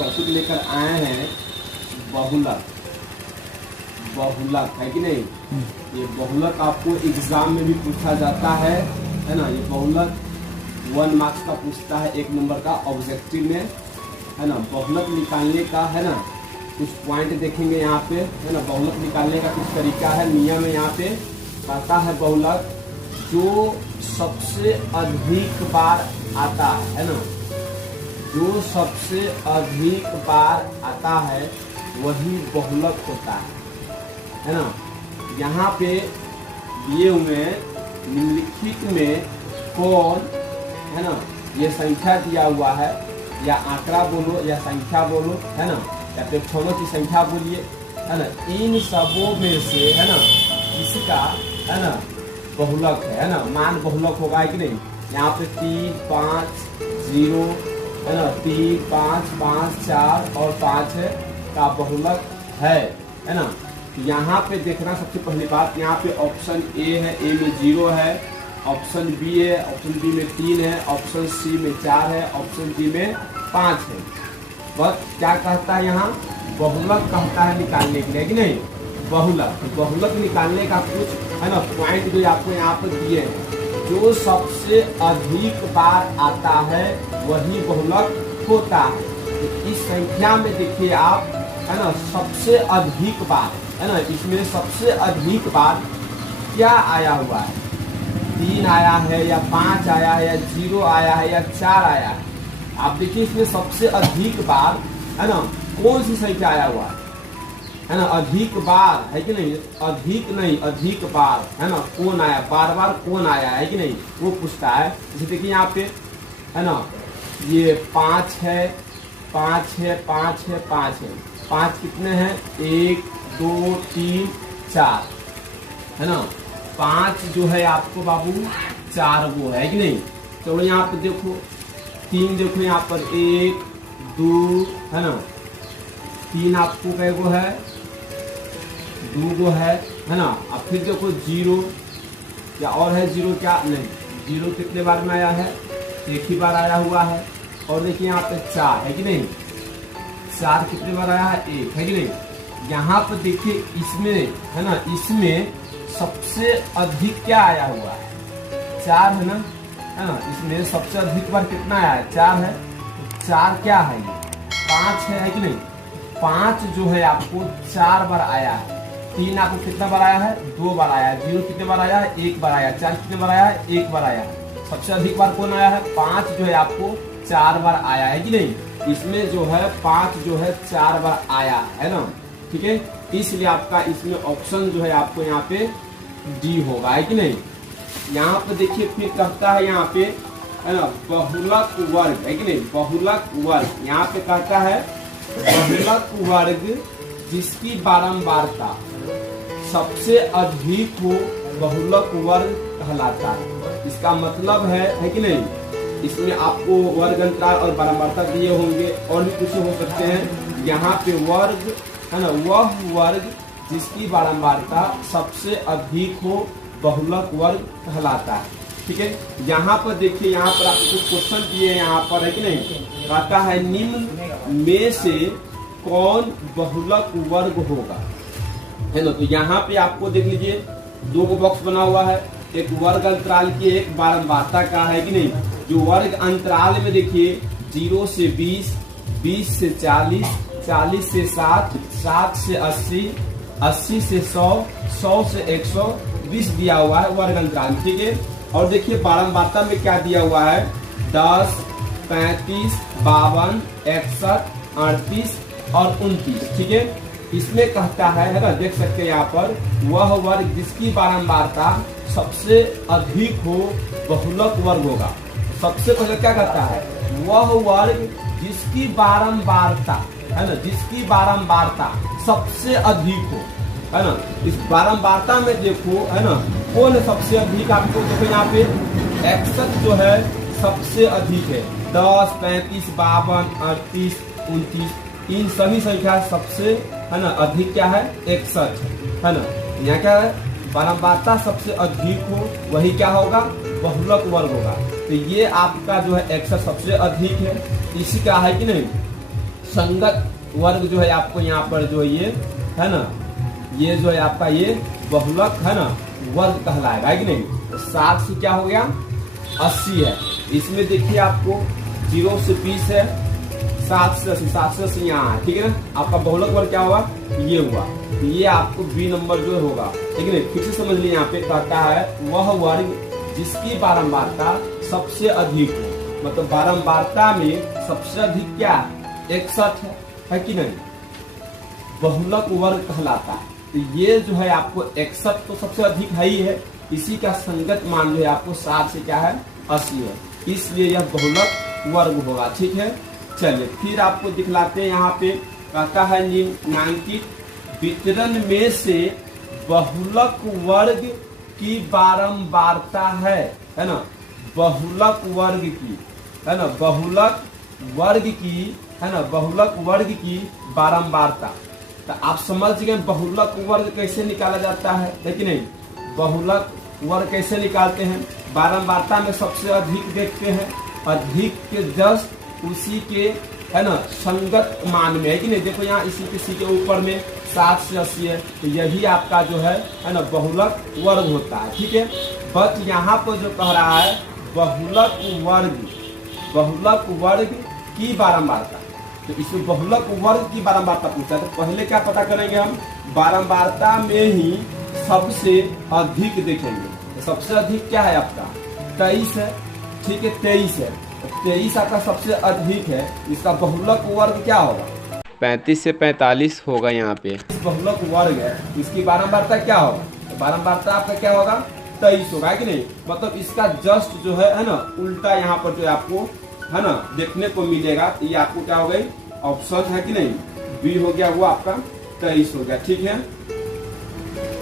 Topic लेकर आए हैं बहुलक। बहुलक है कि नहीं? ये बहुलक आपको एग्जाम में भी पूछा जाता है ना। ये बहुलक 1 मार्क्स का पूछता है, 1 नंबर का ऑब्जेक्टिव में, है ना। बहुलक निकालने का है ना कुछ पॉइंट देखेंगे यहाँ पे, है ना। बहुलक निकालने का कुछ तरीका है, नियम है। यहाँ पे कहता है बहुलक जो सबसे अधिक बार आता है ना, जो सबसे अधिक बार आता है वही बहुलक होता है ना। यहाँ पे दिए हुए निम्नलिखित में कौन, है ना, ये संख्या दिया हुआ है, या आंकड़ा बोलो या संख्या बोलो, है ना, या फिर छोरों की संख्या बोलिए, है ना। इन सबों में से, है ना, इसका, है ना, बहुलक है ना, मान बहुलक होगा है कि नहीं। यहाँ पे 3, 5, 0, है ना, 3, 5, 5, 4 और 5 है का बहुलक है ना। यहाँ पे देखना सबसे पहली बात, यहाँ पे ऑप्शन ए है, ए में 0 है, ऑप्शन बी है, ऑप्शन बी में 3 है, ऑप्शन सी में 4 है, ऑप्शन डी में 5 है। बस क्या कहता है यहाँ, बहुलक कहता है निकालने के लिए कि नहीं। बहुलक निकालने का कुछ, है ना, पॉइंट जो आपको यहाँ पर दिए हैं। जो सबसे अधिक बार आता है वही बहुलक होता है। तो इस संख्या में देखिए आप, है ना, सबसे अधिक बार, है ना, इसमें सबसे अधिक बार क्या आया हुआ है, 3 आया है या 5 आया है या 0 आया है या 4 आया है। आप देखिए इसमें सबसे अधिक बार, है ना, कौन सी संख्या आया हुआ है ना। अधिक बार है कि नहीं, अधिक नहीं, अधिक बार, है ना। कौन आया, बार बार कौन आया है कि नहीं, वो पूछता है। जैसे देखिए यहाँ पे, है ना, ये 5 है, 5 है, 5 है, 5 है। 5 कितने हैं, 1, 2, 3, 4, है ना। 5 जो है आपको बाबू 4 वो है कि नहीं। चलो यहाँ पे देखो 3, देखो यहाँ पर 1, 2, है ना, 3 आपको कै गो है, 2 गो है ना। अब फिर देखो 0, क्या और है 0, क्या नहीं, 0 कितने बार में आया है, 1 ही बार आया हुआ है। और देखिए यहाँ पे 4 है कि नहीं, 4 कितने बार आया है, 1 है कि नहीं। यहाँ पर देखिए इसमें, है ना, इसमें सबसे अधिक क्या आया हुआ है, 4 है ना, है ना। इसमें सबसे अधिक बार कितना आया है, 4 है। 4 क्या है, ये 5 है कि नहीं। 5 जो है आपको 4 बार आया है। 3 आपको कितना बार आया है, 2 बार आया है। 0 कितने बार आया है, 1 बार आया। 4 कितने बार आया है, 1 बार आया है। सबसे अधिक बार कौन आया है, 5 जो है आपको 4 बार आया है कि नहीं। इसमें जो है 5 जो है 4 बार आया है ना, ठीक है। इसलिए आपका इसमें ऑप्शन जो है आपको यहाँ पे डी होगा, है कि नहीं। यहाँ पे देखिए फिर कहता है यहाँ पे, है ना, बहुलक वर्ग है कि नहीं। बहुलक वर्ग यहाँ पे कहता है बहुलक वर्ग जिसकी बारंबारता सबसे अधिक हो बहुलक वर्ग कहलाता है। इसका मतलब है कि नहीं। इसमें आपको वर्ग अंतराल और बारंबारता दिए होंगे, और भी कुछ हो सकते हैं। यहाँ पे वर्ग, है ना, वह वर्ग जिसकी बारंबारता सबसे अधिक हो बहुलक वर्ग कहलाता है, ठीक है। यहाँ पर देखिए, यहाँ पर आपको कुछ क्वेश्चन दिए, यहाँ पर है कि नहीं। कहता है निम्न में से कौन बहुलक वर्ग होगा, है ना। तो यहाँ पे आपको देख लीजिए 2 बॉक्स बना हुआ है, एक वर्ग अंतराल की, एक बारंबारता का, है कि नहीं। जो वर्ग अंतराल में देखिए 0 से 20, 20 से 40, 40 से 60, 60 से 80, 80 से 100, 100 से 120 दिया हुआ है वर्ग अंतराल, ठीक है। और देखिए बारंबारता में क्या दिया हुआ है, 10, 35, 52, 61, 38 और 29, ठीक है। इसमें कहता है ना, देख सकते हैं यहाँ पर, वह वर्ग जिसकी बारंबारता सबसे अधिक हो बहुलक वर्ग होगा। सबसे पहले क्या कहता है, वह वर्ग जिसकी बारंबारता, है ना, जिसकी बारंबारता सबसे अधिक हो, है ना। इस बारंबारता में देखो, है ना, कौन सबसे अधिक, आपको देखो यहाँ पे 61 जो है सबसे अधिक है। 10, 35, 52, 38, 29, इन सभी संख्या सबसे, है ना, अधिक क्या है, 61 है ना। यहाँ क्या है, बारंबारता सबसे अधिक हो वही क्या होगा, बहुलक वर्ग होगा। तो ये आपका जो है 61 सबसे अधिक है। इसी का है कि नहीं संगत वर्ग जो है आपको यहाँ पर जो ये है ना, ये जो है आपका ये बहुलक है ना वर्ग कहलाएगा, है कि नहीं। तो 60 से क्या हो गया 80 है। इसमें देखिए आपको 0 से 20 है, 7 से 80, 7 से 80 यहाँ है, ठीक है ना। आपका बहुलक वर्ग क्या होगा ये हुआ। ये आपको बी नंबर जो होगा, ठीक है ना। फिर से समझ लीजिए, यहाँ पे कहता है वह वर्ग जिसकी बारंबारता सबसे अधिक हो, मतलब बारंबारता में सबसे अधिक क्या 61 है कि नहीं, बहुलक वर्ग कहलाता है। तो ये जो है आपको 61 तो सबसे अधिक है ही है, इसी का संगत मान जो है आपको 60 से क्या है 80 है, इसलिए यह बहुलक वर्ग होगा, ठीक है। चलिए फिर आपको दिखलाते हैं, यहाँ पे कहता है निम्नांकित वितरण में से बहुलक वर्ग की बारंबारता है ना, बहुलक वर्ग की है ना, बहुलक वर्ग की है ना, बहुलक वर्ग की बारंबारता। तो आप समझ गए बहुलक वर्ग कैसे निकाला जाता है कि नहीं। बहुलक वर्ग कैसे निकालते हैं, बारंबारता में सबसे अधिक देखते हैं, अधिक के जस्ट उसी के है ना संगत मान में, है कि नहीं। देखो यहाँ इसी के ऊपर में 60 से 80 है, तो यही आपका जो है ना बहुलक वर्ग होता है, ठीक है। बट यहाँ पर जो कह रहा है बहुलक वर्ग की बारंबारता, तो इसमें बहुलक वर्ग की बारंबारता पूछा है। तो पहले क्या पता करेंगे हम, बारंबारता में ही सबसे अधिक देखेंगे। तो सबसे अधिक क्या है आपका 23 है, ठीक है 23 है। 23 आपका सबसे अधिक है, इसका बहुलक वर्ग क्या होगा 35 से 45 होगा। यहाँ पे बहुलक वर्ग है, इसकी बारंबारता क्या होगा, तो बारंबारता आपका क्या होगा 23 होगा, कि नहीं। मतलब इसका जस्ट जो है ना उल्टा यहाँ पर जो आपको है ना देखने को मिलेगा। ये आपको क्या हो गई ऑप्शन है कि नहीं, बी हो गया, वो आपका 23 हो गया, ठीक है।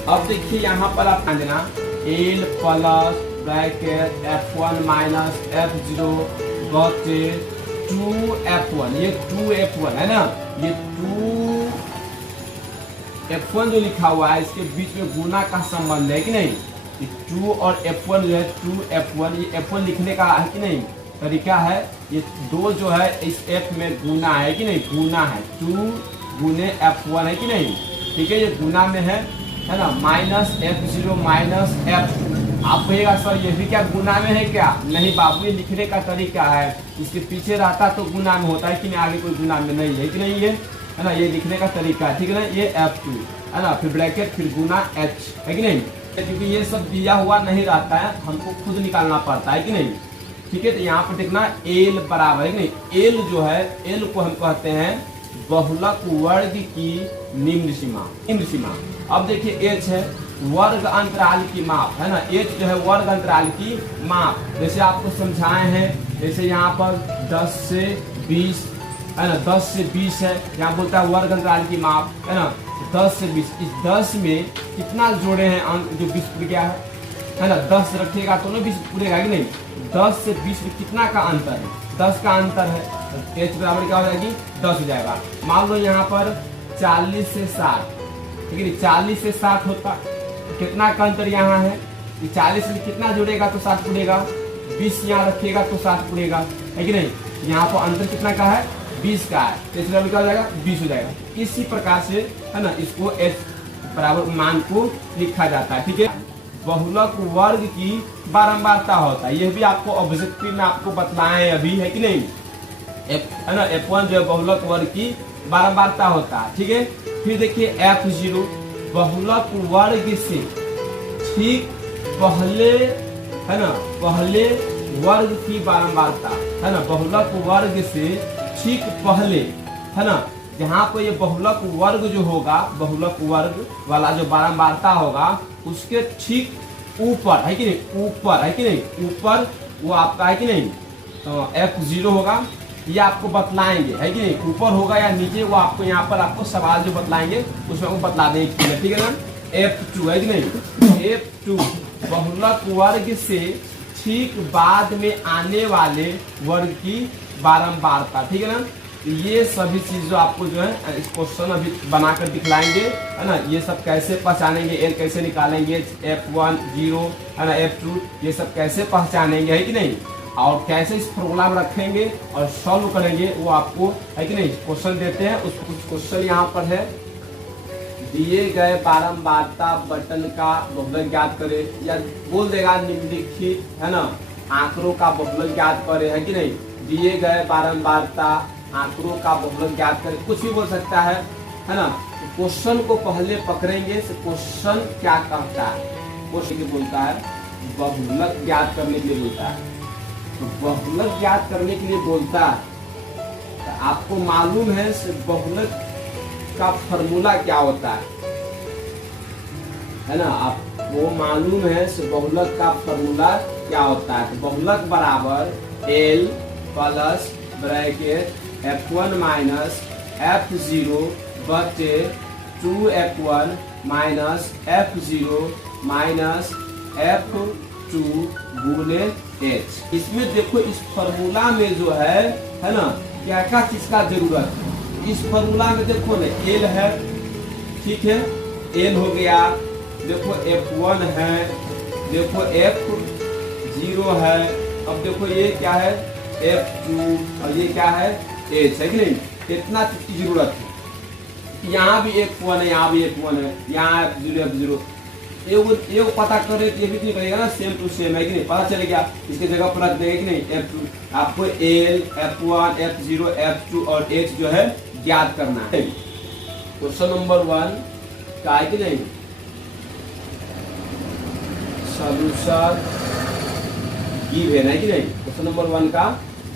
अब देखिए यहाँ पर आप ध्यान देना, L plus bracket F1 minus F0 बटे 2F1, ये 2F1 है ना, ये 2F1 जो लिखा हुआ है इसके बीच में गुना का संबंध है कि नहीं। ये 2 और F1 जो है 2F1, ये F1 लिखने का है कि नहीं तरीका है, ये 2 जो है इस F में गुना है कि नहीं, गुना है 2 गुने F1 है कि नहीं, ठीक है। ये गुना में है ना, माइनस F0 माइनस F2। आप कहिएगा सर ये भी क्या गुना में है क्या, नहीं बाबू ये लिखने का तरीका है, इसके पीछे रहता तो गुना में होता है कि नहीं, आगे कोई गुना में नहीं है कि नहीं, ये है ना, ये लिखने का तरीका है, ठीक है ना। ये F2 है ना, फिर ब्रैकेट फिर गुना H है कि नहीं, क्योंकि ये सब दिया हुआ नहीं रहता है, हमको खुद निकालना पड़ता है कि नहीं, ठीक है। तो यहाँ पर देखना L बराबर है कि नहीं, L जो है L को हम कहते हैं बहुलक वर्ग की निम्न सीमा। अब देखिए H है वर्ग अंतराल की माप, है ना, H जो है वर्ग अंतराल की माप। जैसे आपको समझाए हैं, जैसे यहाँ पर 10 से 20 है ना, 10 से 20 है, यहाँ बोलता है वर्ग अंतराल की माप, है ना, 10 से 20। इस 10 में कितना जोड़े हैं अंक जो 20 पूर गया है ना, 10 रखिएगा तो ना 20 पूरेगा कि नहीं। 10 से 20 में कितना का अंतर है, 10 का अंतर है, तो H बराबर क्या हो जाएगी 10 हो जाएगा। मान लो यहाँ पर 40 से 60, ठीक है, 40 से 60 होता, कितना का अंतर यहाँ है, 40 में कितना जुड़ेगा तो 60 पुड़ेगा, 20 यहाँ रखिएगा तो 60 पुड़ेगा, है कि नहीं। यहाँ पर अंतर कितना का है 20 का है, तो इसलिए क्या हो जाएगा 20 हो जाएगा। इसी प्रकार से है ना इसको H बराबर मान को लिखा जाता है, ठीक है। बहुलक वर्ग की बारंबारता होता है, यह भी आपको ऑब्जेक्टिव में आपको बतलाएं अभी, है कि नहीं, है ना। F1 जो है बहुलक वर्ग की बारंबारता होता है, ठीक है। फिर देखिए F0 बहुलक वर्ग से ठीक पहले है ना, पहले वर्ग की बारंबारता है ना, बहुलक वर्ग से ठीक पहले है ना, यहाँ पर ये बहुलक वर्ग जो होगा, बहुलक वर्ग वाला जो बारंबारता होगा उसके ठीक ऊपर है कि नहीं, ऊपर है कि नहीं, ऊपर वो आपका है कि नहीं, तो F0 होगा, ये आपको बतलाएंगे है कि नहीं, ऊपर होगा या नीचे वो आपको यहाँ पर आपको सवाल जो बतलाएंगे उसमें वो बतला देंगे, ठीक है ना। F2 है कि नहीं, F2 बहुलक वर्ग से ठीक बाद में आने वाले वर्ग की बारंबारता, ठीक है ना। ये सभी चीज जो आपको जो है इस क्वेश्चन अभी बनाकर दिखलाएंगे, है ना। ये सब कैसे पहचानेंगे, एल कैसे निकालेंगे, F1 0, है ना, F2, ये सब कैसे पहचानेंगे, है कि नहीं, और कैसे इस प्रोग्राम रखेंगे और सॉल्व करेंगे, वो आपको, है कि नहीं, क्वेश्चन देते हैं। उस क्वेश्चन यहाँ पर है, दिए गए बारंबारता बटन का बहुलक ज्ञात करें, या बोल देगा निम्नलिखित, है ना, आंकड़ों का बहुलक ज्ञात करें, है कि नहीं। दिए गए बारंबारता आंकड़ों का बहुलक ज्ञात करें, कुछ भी बोल सकता है ना। क्वेश्चन को पहले पकड़ेंगे, क्वेश्चन क्या कहता है। क्वेश्चन बोलता है बहुलक ज्ञात करने के लिए बोलता है, तो बहुलक ज्ञात करने के लिए बोलता है, तो आपको मालूम है बहुलक का फॉर्मूला क्या होता है ना। आपको मालूम है बहुलक का फॉर्मूला क्या होता है। तो बहुलक बराबर L plus bracket F1 minus F0 बटे 2F1 minus F0 minus F2 गुने H। इसमें देखो, इस फॉर्मूला में जो है ना, क्या क्या चीज का जरूरत है। इस फॉर्मूला में देखो ना, L है, ठीक है, L हो गया, देखो F1 है, देखो F0 है, अब देखो ये क्या है F2, और ये क्या है H, है कि नहीं। इतना चीज की जरूरत है। यहाँ भी F1 है, यहाँ भी F1 है, यहाँ F0 ये पता करे तो ये भी नहीं करेगा ना, सेम टू सेम, है कि नहीं, पता चलेगा, इसके जगह पर रख देगा कि नहीं। F2 आपको L, F1, F0, F2 और H जो है ज्ञात करना है। क्वेश्चन नंबर 1 का है कि नहीं, सॉल्यूशन गिवन, है कि नहीं। क्वेश्चन नंबर 1 का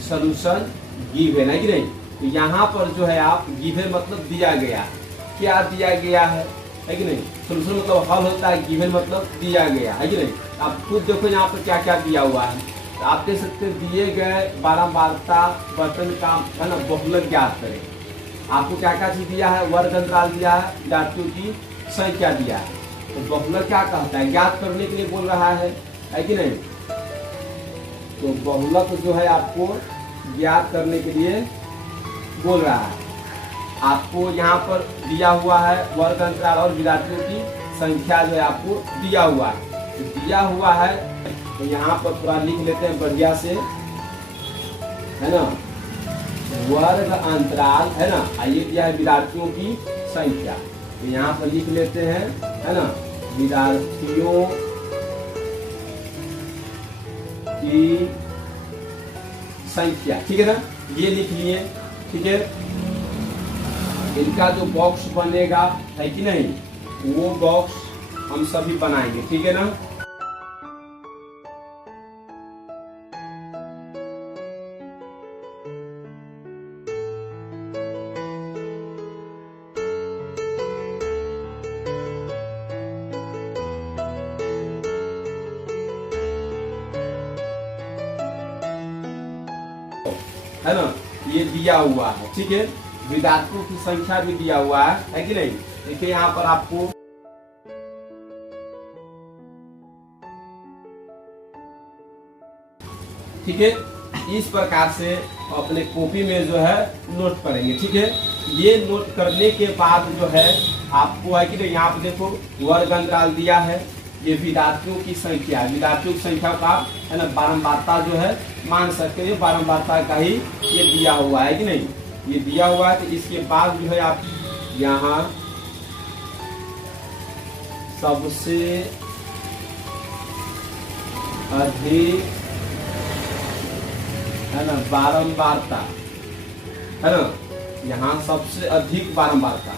सॉल्यूशन गिवन, है कि नहीं। तो यहाँ पर जो है आप गिवन मतलब दिया गया, क्या दिया गया है कि नहीं। सॉल्यूशन मतलब हल होता है, गिवन मतलब दिया गया, है कि नहीं। आप खुद देखो यहाँ पर क्या क्या दिया हुआ है, तो आप देख सकते हैं दिए गए बारंबारता बटन का, है ना, बहुलक ज्ञात करें। आपको क्या क्या चीज दिया है, वर्ग अंतराल दिया है, विद्यार्थियों की संख्या दिया है। तो बहुलक क्या कहता है, ज्ञात करने के लिए बोल रहा है कि नहीं। तो बहुलक जो है आपको ज्ञात करने के लिए बोल रहा है। आपको यहाँ पर दिया हुआ है वर्ग अंतराल और विद्यार्थियों की संख्या जो है आपको दिया हुआ है। तो दिया हुआ है तो यहाँ पर पूरा लिख लेते हैं बढ़िया से, है ना, वर्ग अंतराल, है ना, आइए दिया है विद्यार्थियों की संख्या, तो यहाँ पर लिख लेते हैं, है ना, विद्यार्थियों की संख्या, ठीक है ना, ये लिख लिए, ठीक है। इनका जो बॉक्स बनेगा, है कि नहीं, वो बॉक्स हम सभी बनाएंगे, ठीक है ना। है ना, ये दिया हुआ है, ठीक है। विद्यार्थियों की संख्या भी दिया हुआ है कि नहीं। देखिए यहाँ पर आपको ठीक है, इस प्रकार से अपने कॉपी में जो है नोट करेंगे, ठीक है। ये नोट करने के बाद जो है आपको, है कि नहीं, यहाँ पे देखो वर्ग अंतराल दिया है, ये विद्यार्थियों की संख्या, विद्यार्थियों की संख्या का, है ना, बारंबारता जो है मान सकते हैं, बारंबारता का ही ये दिया हुआ है कि नहीं, ये दिया हुआ है। तो इसके बाद जो है आप यहाँ सबसे अधिक, है ना, बारंबारता, है ना, यहाँ सबसे अधिक बारंबारता,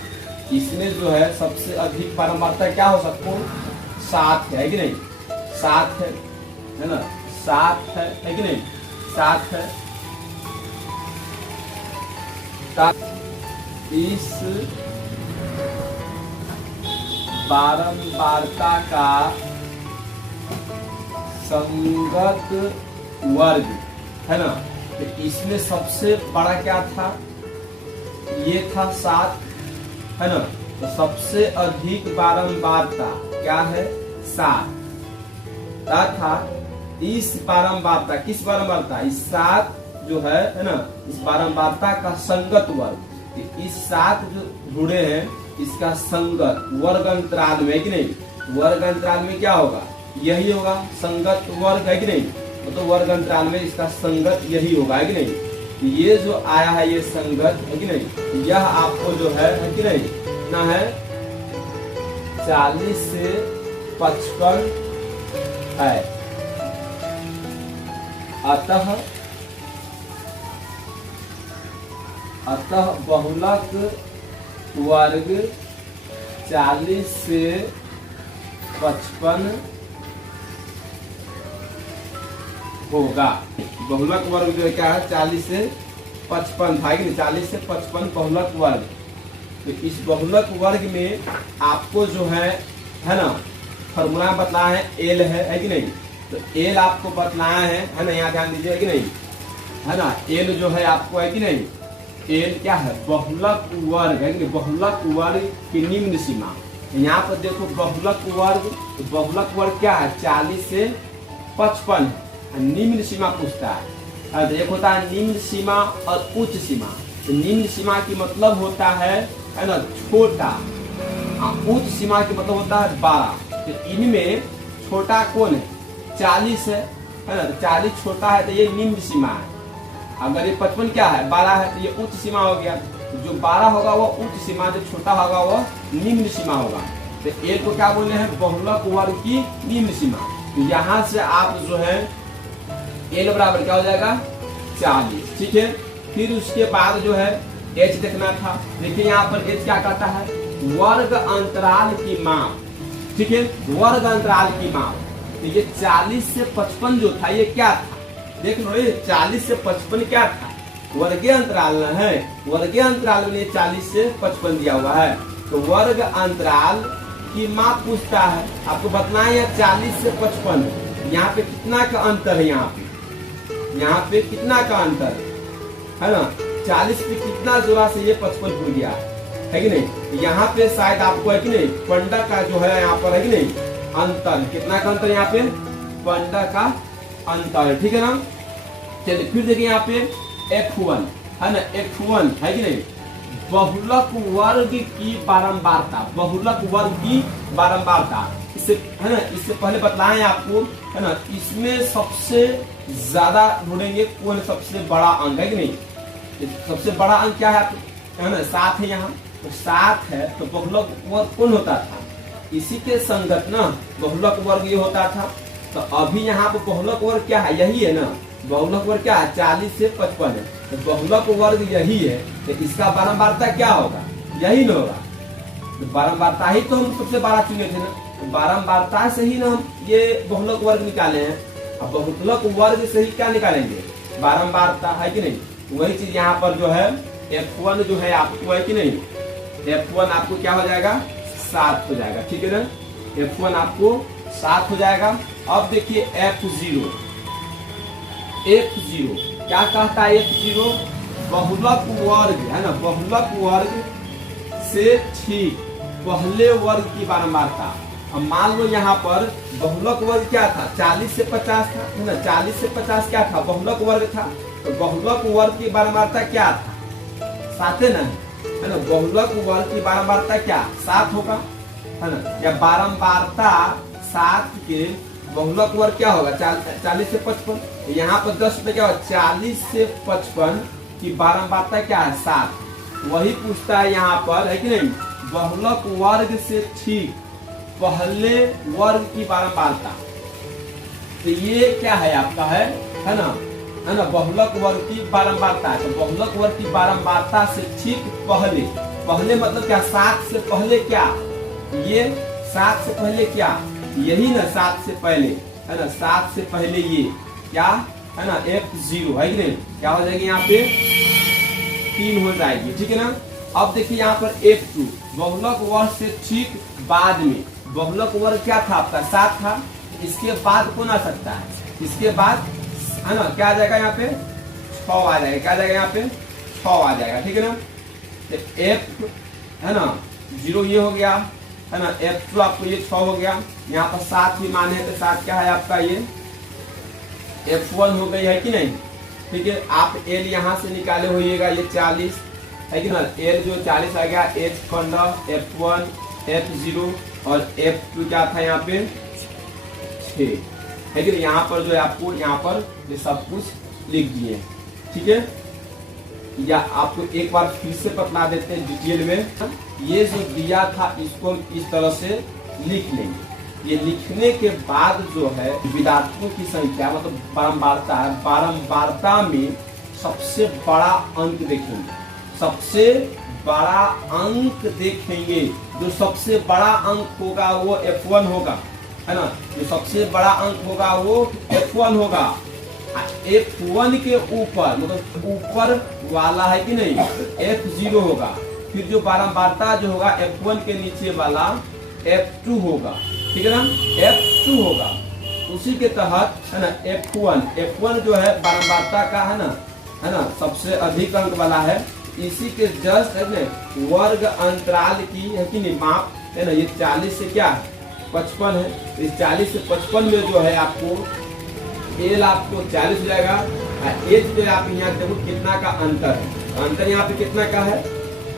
इसमें जो है सबसे अधिक बारंबारता क्या हो सकता है, 7 है कि नहीं, 7 है ना, 7 है कि नहीं, 7 है। इस बारंबारता का संगत वर्ग, है ना, तो इसमें सबसे बड़ा क्या था, ये था 7, है ना। तो सबसे अधिक बारंबारता क्या है, 7 था। इस बारंबारता, किस बारंबारता, इस 7 जो है ना, इस बारंबारता का संगत वर्ग, इस 7 जो जुड़े हैं इसका संगत वर्ग अंतराल में है कि नहीं, वर्ग अंतराल में क्या होगा, यही होगा संगत वर्ग, है कि नहीं। तो वर्ग अंतराल में इसका संगत यही होगा, है कि नहीं। ये जो आया है ये संगत, है कि नहीं, यह आपको जो है कि नहीं, कितना है 40 से 55 है। अतः बहुलक वर्ग 40 से 55 होगा। बहुलक वर्ग जो है क्या है 40 से 55 था कि नहीं, 40 से 55 बहुलक वर्ग। तो इस बहुलक वर्ग में आपको जो है ना फॉर्मूला बतलाया है, एल है कि नहीं। तो एल आपको बतलाया है ना, यहाँ ध्यान दीजिए, है कि नहीं, है ना। एल जो है आपको है कि नहीं, एल क्या है बहुलक वर्ग, है कि नहीं, बहुलक वर्ग की निम्न सीमा। यहाँ पर देखो बहुलक वर्ग, तो बहुलक वर्ग क्या है 40 से 55, निम्न सीमा पूछता है। एक होता है निम्न सीमा और उच्च सीमा। तो निम्न सीमा की मतलब होता है ना छोटा, उच्च सीमा की मतलब होता है 12। तो इनमें छोटा कौन है 40 है ना, तो 40 छोटा है तो ये निम्न सीमा है। अगर ये 55 क्या है 12 है तो ये उच्च सीमा हो गया। जो 12 होगा वो उच्च सीमा, जो छोटा होगा वो निम्न सीमा होगा। तो ए को क्या बोलते हैं बहुलक वर्ग की निम्न सीमा। तो यहाँ से आप जो है एल बराबर क्या हो जाएगा 40, ठीक है। फिर उसके बाद जो है एच देखना था। देखिए यहाँ पर एच क्या कहता है वर्ग अंतराल की माप, ठीक है, वर्ग अंतराल की माप। तो ये 40 से 55 जो था ये क्या था, देख लो ये 40 से 55 क्या था, वर्गीय अंतराल है। वर्गीय अंतराल में 40 से 55 दिया हुआ है। तो वर्ग अंतराल की माप पूछता है, आपको बताना है 40 से 55 यहाँ पे कितना का अंतर है, यहाँ पे कितना का अंतर है ना, 40 पे कितना जोड़ा से ये 55 हो गया, है कि नहीं। यहाँ पे शायद आपको है कि नहीं पंडा का जो है यहाँ पर है कि नहीं अंतर, कितना का अंतर यहाँ पे पंडा का अंतर, ठीक है ना। चलिए फिर देखिए यहाँ पे F1 है ना, F1 है कि नहीं बहुलक वर्ग की बारंबारता, बहुलक वर्ग की बारंबारता। इससे है ना, इससे पहले बतलाएं आपको है ना, इसमें सबसे ज्यादा ढूंढेंगे कौन सबसे बड़ा अंक, है कि नहीं। सबसे बड़ा अंक क्या है ना 7 है, यहाँ तो 7 है। तो बहुलक वर्ग कौन होता था, इसी के संगत ना बहुलक वर्ग ये होता था। तो अभी यहाँ पे बहुलक वर्ग क्या है, यही है ना, बहुलक वर्ग क्या है 40 से 55 है। तो बहुलक वर्ग यही है, तो इसका बारंबारता क्या होगा, यही ना होगा। तो बारंबारता ही तो हम सबसे बड़ा चुने थे ना, तो बारंबारता से ही ना हम ये बहुलक वर्ग निकाले हैं। अब बहुलक वर्ग से ही क्या निकालेंगे बारंबारता, है कि नहीं। वही चीज यहाँ पर जो है F1 जो है आपको है कि नहीं, F1 आपको क्या हो जाएगा 7 हो जाएगा, ठीक है ना। F1 आपको 7 हो जाएगा। अब देखिए F0 क्या कहता है F0 बहुलक वर्ग है ना, बहुलक वर्ग से ठीक पहले वर्ग की बारंबारता। अब मान लो यहाँ पर बहुलक वर्ग क्या था 40 से 50 था, है ना, 40 से 50 क्या था बहुलक वर्ग था। तो बहुलक वर्ग की बारंबारता क्या था 7 है ना, है ना। बहुलक वर्ग की बारंबारता क्या 7 होगा, है ना, या बारंबारता 7 के बहुलक वर्ग क्या होगा 40 से 55। यहाँ पर 10 पे क्या होगा 40 से 55 की बारंबारता क्या है 7। वही पूछता है यहाँ पर, है कि नहीं, बहुलक वर्ग से ठीक पहले वर्ग की बारंबारता। तो ये क्या है आपका है ना, बहुलक वर्ग की बारंबारता है। तो बहुलक वर्ग की बारंबारता से ठीक पहले, पहले मतलब क्या 7 से पहले क्या, ये 7 से पहले क्या, यही ना 7 से पहले, है ना, 7 से पहले ये क्या है ना F0 है कि नहीं, क्या हो जाएगी यहाँ पे 3 हो जाएगी, ठीक है ना। अब देखिए यहाँ पर F2 बहुलक वर्ग से ठीक बाद में, बहुलक वर्ग क्या था आपका 7 था, इसके बाद कौन आ सकता है, इसके बाद है ना क्या आ जाएगा यहाँ पे 6 आ जाएगा, क्या आ जाएगा यहाँ पे 6 आ जाएगा, ठीक है ना। तो F है ना 0 ये हो गया, है ना, F2 आपको ये 6 हो गया। यहाँ पर 7 भी मान है तो 7 क्या है आपका ये F1 हो गई, है कि नहीं। ठीक है। आप एल यहाँ से निकाले होइएगा, ये 40 है कि ना, एल जो 40 आ गया, एच 15, F1, F0 और F2 क्या था यहाँ पे 6 है कि यहाँ पर जो है आपको यहाँ पर ये सब कुछ लिख दिए, ठीक है। या आपको एक बार फिर से बता देते हैं डिटेल में, ये जो दिया था इसको हम इस तरह से लिख लेंगे। ये लिखने के बाद जो है विद्यार्थियों की संख्या मतलब बारंबारता है, बारंबारता में सबसे बड़ा अंक देखेंगे, सबसे बड़ा अंक देखेंगे। जो सबसे बड़ा अंक होगा वो F1 होगा, है ना। जो सबसे बड़ा अंक होगा वो F1 होगा। F1 के ऊपर मतलब ऊपर वाला है कि नहीं F0 होगा। फिर जो बारंबारता जो होगा F1 के नीचे वाला F2 होगा, ठीक है ना, F2 होगा। उसी के तहत है ना F1 जो है बारंबारता का है ना सबसे अधिक अंक वाला है। इसी के जस्ट है ना वर्ग अंतराल की है कि नहीं माप है ना, ये 40 से क्या है 55 है। इस 40 से 55 में जो है आपको एल आपको 40 हो जाएगा। एच जो आप यहाँ देखो कितना का अंतर है, अंतर यहाँ पे कितना का है,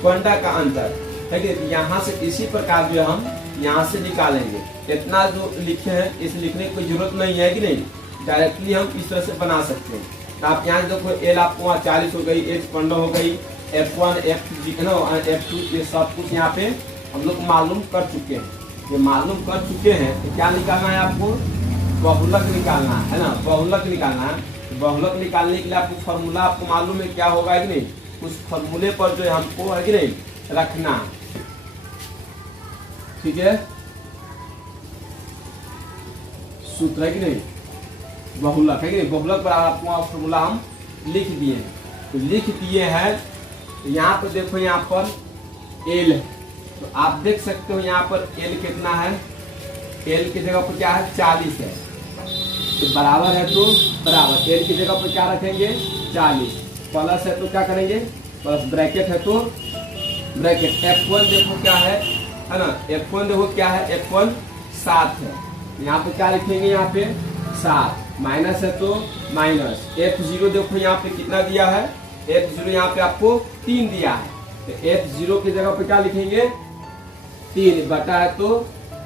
क्वांटा का अंतर है कि यहाँ से इसी प्रकार जो हम यहाँ से निकालेंगे। इतना जो लिखे हैं इस लिखने की कोई जरूरत नहीं है कि नहीं, डायरेक्टली हम इस तरह से बना सकते हैं। तो आप यहाँ देखो एल आपको वहाँ 40 हो गई, एच 15 हो गई, F1 F2 ये सब कुछ यहाँ पे हम लोग मालूम कर चुके हैं। ये मालूम कर चुके हैं तो क्या निकालना है आपको, बहुलक निकालना है ना, बहुलक निकालना है। बहुलक निकालने के लिए आपको फॉर्मूला आपको मालूम है क्या होगा कि नहीं, उस फॉर्मूले पर जो है हमको है कि नहीं रखना है, ठीक है। सूत्र है कि नहीं, बहुलक है कि नहीं, बहुलक पर आपको फॉर्मूला हम लिख दिए हैं। तो लिख दिए हैं, यहाँ पर देखो यहाँ पर एल है, तो आप देख सकते हो यहाँ पर एल कितना है, एल की जगह पर क्या है 40 है, तो बराबर है तो बराबर एल की जगह पर क्या रखेंगे 40, प्लस है तो क्या करेंगे प्लस, ब्रैकेट है तो ब्रैकेट। F1 देखो क्या है ना, F1 देखो क्या है, F1 7 है, यहाँ पे क्या लिखेंगे यहाँ पे 7, माइनस है तो माइनस। F0 देखो यहाँ पे कितना दिया है, F0 यहाँ पे आपको 3 दिया है, तो F0 की जगह पे क्या लिखेंगे 3, बटा है तो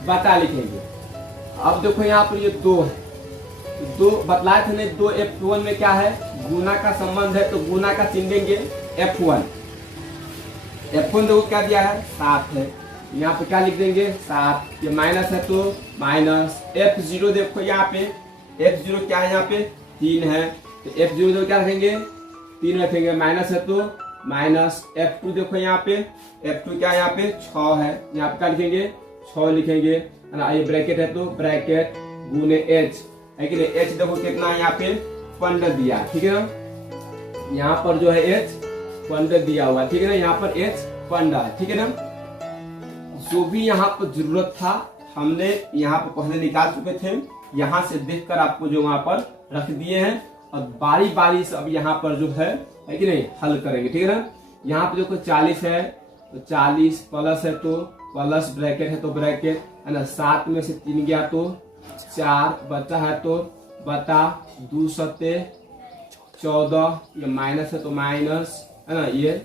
बटा लिखेंगे। अब देखो यहाँ पर ये 2 है, 2 बतलाए थे नहीं, 2 F1 में क्या है गुना का संबंध है, तो गुना का चिन्ह देंगे F1 देखो क्या दिया है 7 है, यहाँ पे क्या लिख देंगे 7, ये माइनस है तो माइनस। F0 देखो यहाँ पे F0 क्या है यहाँ पे 3 है, तो F0 देखो क्या रखेंगे 3 रखेंगे, माइनस है तो माइनस। F2 देखो यहाँ पे F2 क्या है यहाँ पे 6 है, यहाँ पे क्या लिखेंगे 6 लिखेंगे, है ना। ये ब्रैकेट है तो ब्रैकेट गुने H है कि नहीं, H देखो कितना है यहाँ पे 15 दिया, ठीक है ना। यहाँ पर जो है H 15 दिया हुआ, ठीक है ना, यहाँ पर H 15 है, ठीक है ना। जो भी यहाँ पर जरूरत था हमने यहाँ पे पहले निकाल चुके थे, यहाँ से देखकर आपको जो वहां पर रख दिए हैं, और बारी बारी से अब यहाँ पर जो है कि नहीं हल करेंगे, ठीक है ना। यहाँ पे देखो 40 है तो 40 प्लस है तो प्लस, ब्रैकेट है तो ब्रैकेट, है ना। 7 में से 3 गया तो 4, बटा है तो बटा, 2 सत्ते 14, ये माइनस है तो माइनस, है ना। ये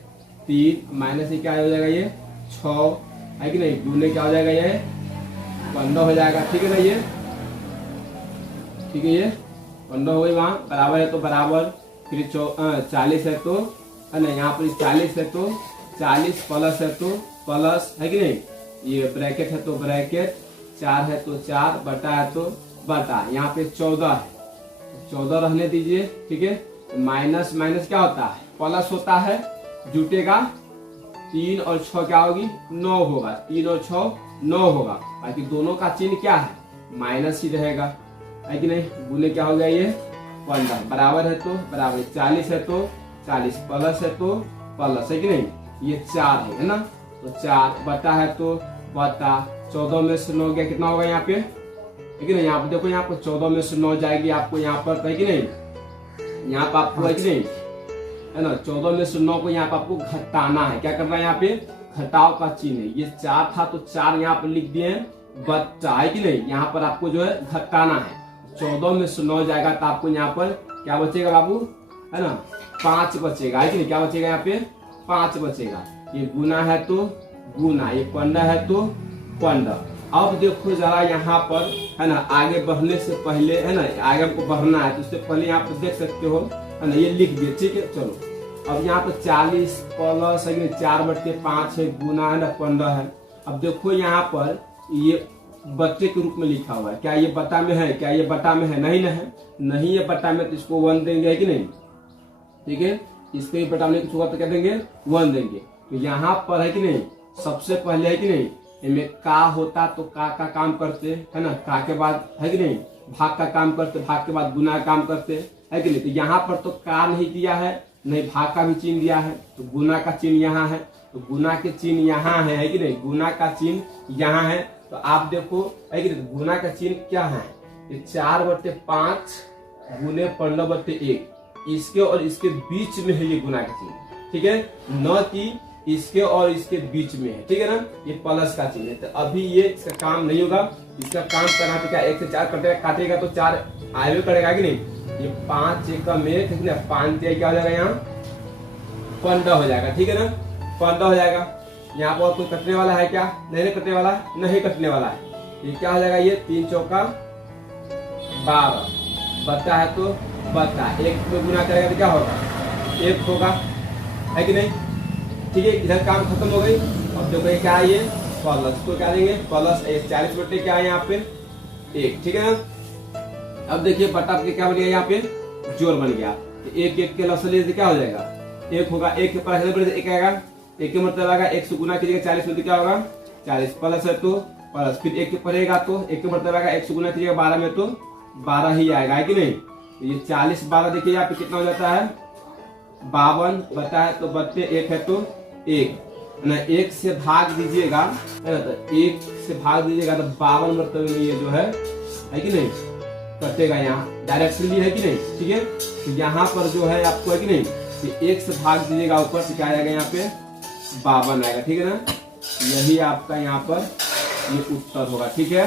3 माइनस से क्या हो जाएगा ये 6 है कि नहीं, गुने क्या हो जाएगा ये 15 हो जाएगा, ठीक है ना। ये ठीक है, ये 15 हो गई, वहां बराबर है तो बराबर, फिर 40 है तो है ना, यहाँ पर 40 है तो 40 प्लस है तो प्लस, है कि नहीं। ये ब्रैकेट है तो ब्रैकेट, 4 है तो 4, बटा है तो बटा, यहाँ पे 14 है, 14 रहने दीजिए, ठीक है। माइनस माइनस क्या होता है प्लस होता है, जुटेगा 3 और 6 क्या होगी 9 होगा, 3 और 6 9 होगा, बाकी दोनों का चिन्ह क्या है माइनस ही रहेगा, है कि नहीं। गुने क्या हो गया ये 15, बराबर है तो बराबर, 40 है तो 40, प्लस है तो प्लस, है कि नहीं। ये 4 है ना, तो 4 बटा है तो बटा, 14 में से 9 गया कितना होगा यहाँ पे, है कि नहीं। यहाँ पे देखो, यहाँ पे 14 में से 9 जाएगी आपको यहाँ पर, है कि नहीं, यहाँ पे आपको है कि नहीं, है ना। 14 में से 9 को यहाँ पे आपको घटाना है, क्या करना है यहाँ पे घटाव का चिन्ह है। ये 4 था तो 4 यहाँ पर लिख दिए बच्चा, है कि नहीं। यहाँ पर आपको जो है घटाना है, 14 में से 9 जाएगा तो आपको यहाँ पर क्या बचेगा बाबू, है ना 5 बचेगा, है कि नहीं? क्या बचेगा यहाँ पे? 5 बचेगा। ये गुना है तो गुना, ये पंडा है तो पंडा। अब देखो जरा यहाँ पर, है ना, आगे बढ़ने से पहले, है ना, आगे हमको बढ़ना है तो उससे पहले यहाँ पर देख सकते हो, है ना, ये लिख दिए, ठीक है। चलो अब यहाँ पर 40 प्लस 4/5 है, गुना है ना 15 है। अब देखो यहाँ पर ये बट्टे के रूप में लिखा हुआ है, क्या ये बटा में है? क्या ये बटा में है? नहीं ना है, नहीं ये बटा में, तो इसको 1 देंगे, है कि नहीं? ठीक है, इसको ही बटा में कुछ होगा तो क्या देंगे? 1 देंगे। तो यहाँ पर है कि नहीं, सबसे पहले, है कि नहीं, इनमें का होता तो का काम करते, है ना, का के बाद, है कि नहीं, भाग का काम करते, भाग के बाद गुना का काम करते, है कि नहीं? तो यहाँ पर तो का नहीं दिया है, नहीं भाग का भी चिन्ह दिया है, तो गुना का चिन्ह यहाँ है, तो गुना के चिन्ह यहाँ है कि नहीं? गुना का चिन्ह यहाँ है। तो आप देखो, है कि नहीं, गुना का चिन्ह क्या है? ये 4/5 गुने 15/1, इसके और इसके बीच में है ये गुना का चिन्ह, ठीक है, न कि इसके और इसके बीच में है, ठीक है ना? ये प्लस का चिन्ह है। तो अभी ये इसका काम नहीं होगा, इसका काम करना तो क्या 1 से 4 काटेगा तो 4 आगे करेगा कि नहीं? ये 5 एकम में, ठीक है, 5 क्या हो जाएगा? यहाँ 15 हो जाएगा, ठीक है ना? 15 हो जाएगा। यहाँ पर कोई कटने वाला है क्या? नहीं कटने वाला है, नहीं कटने वाला है। ये क्या हो जाएगा? ये 3 चौका 12 बता है तो बता, 1 में गुना करेगा तो क्या होगा? 1 होगा, है कि नहीं? ठीक है, इधर काम खत्म हो गई। अब देखो ये क्या है? ये प्लस, तो क्या देंगे? प्लस 40 क्या है यहाँ पे? 1, ठीक है ना? अब देखिए बटा के क्या बन गया? यहाँ पे जोड़ बन गया। 1 के लसली क्या हो जाएगा? 1 होगा। 1 के पर 1 आएगा, 1 के मतलब आएगा 1 से गुना कीजिएगा 40 में तो क्या होगा? 40 प्लस है तो प्लस, फिर 1 के पढ़ेगा तो 1 के मतलब आएगा 1 से गुना कीजिएगा 12 में तो 12 ही आएगा, है कि नहीं? तो ये 40 12 देखिए यहाँ पे कितना हो जाता है? 52 बता है तो बट्टे 1 है तो 1 ना, 1 से भाग दीजिएगा, है ना, तो 1 से भाग दीजिएगा तो 52 मतलब में ये जो है कि नहीं, कटेगा यहाँ डायरेक्टली, है कि नहीं? ठीक है, तो यहाँ पर जो है आपको, है कि नहीं, तो 1 से भाग दीजिएगा ऊपर से क्या आएगा? यहाँ पे 52 आएगा, ठीक है ना? यही आपका यहाँ पर ये उत्तर होगा, ठीक है।